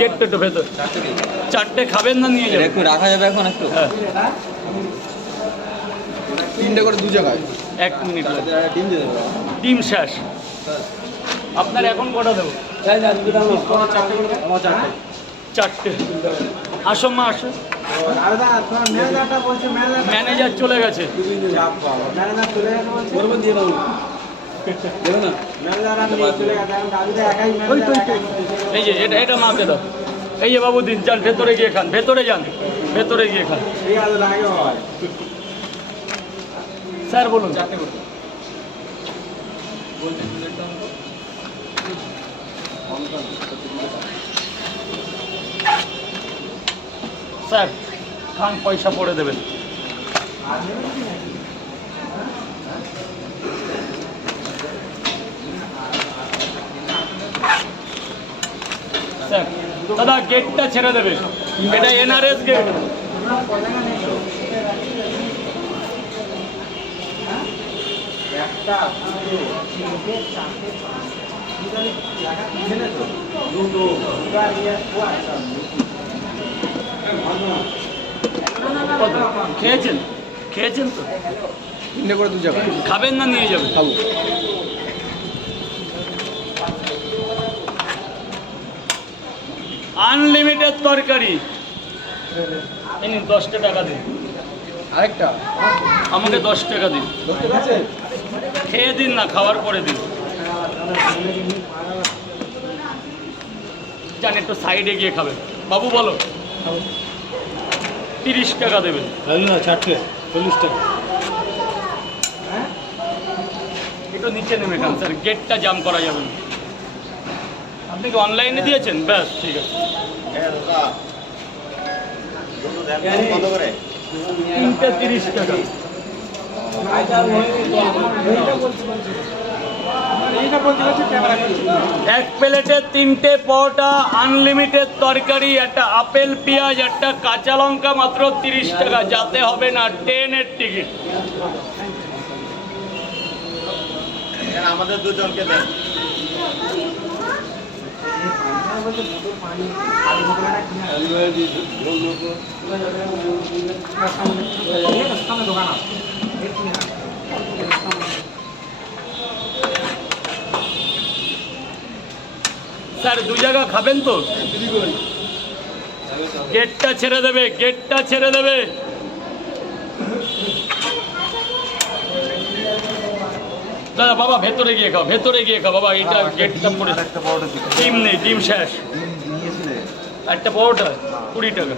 গেটটা একটু ভেতর। চারটে খাবেন না নিয়ে যাবেন? একটু রাখা যাবে এখন একটু? হ্যাঁ, 3টে করে 2 জায়গায়। 1 মিনিট। ডিম দিয়ে দেবো। ডিম শেষ। আপনার এখন কটা দেবো? 4টে। আসো মা, আসো। ম্যানেজার চলে গেছে। এই যে এটা মাকে দাও। এই যে বাবু দিন, যান ভেতরে গিয়ে খান, ভেতরে যান, ভেতরে গিয়ে খান। স্যার বলুন। স্যার খান, পয়সা পড়ে দেবেন। স্যার দাদা গেটটা ছেড়ে দেবে, এটা এনআরএস গেট। খেয়েছেন? খেয়েছেন তো? 3টে করে 2 জায়গায়। খাবেন না নিয়ে যাবেন? খাবো। আনলিমিটেড তরকারি। এই নিন, 10 টাকা দিন। আরেকটা আমাকে 10 টাকা দিন। খেয়ে দিন না, খাওয়ার পরে দিন। জান একটু সাইডে গিয়ে খাবেন। বাবু বলো। 30 টাকা দেবেন। 4টে 40 টাকা। একটু নিচে নেমে খান স্যার, গেটটা জাম করা যাবে না। আপনি কি অনলাইনে দিয়েছেন? ব্যাস ঠিক আছে। 3টে 30 টাকা। এক প্লেটে 3টে পরোটা, আনলিমিটেড তরকারি, একটা আপেল পেঁয়াজ, একটা কাঁচা লঙ্কা, মাত্র 30 টাকা। যাতে হবে না, ট্রেনের টিকিট। আমাদের দুজনকে দেন। স্যার 2 জায়গা খাবেন তো? গেটটা ছেড়ে দেবে, গেটটা ছেড়ে দেবে। দাদা বাবা ভেতরে গিয়ে খাও, ভেতরে গিয়ে খাও বাবা। এটা গেটটা পড়ে। ডিম নেই, ডিম শেষ। একটা পরোটা 20 টাকা।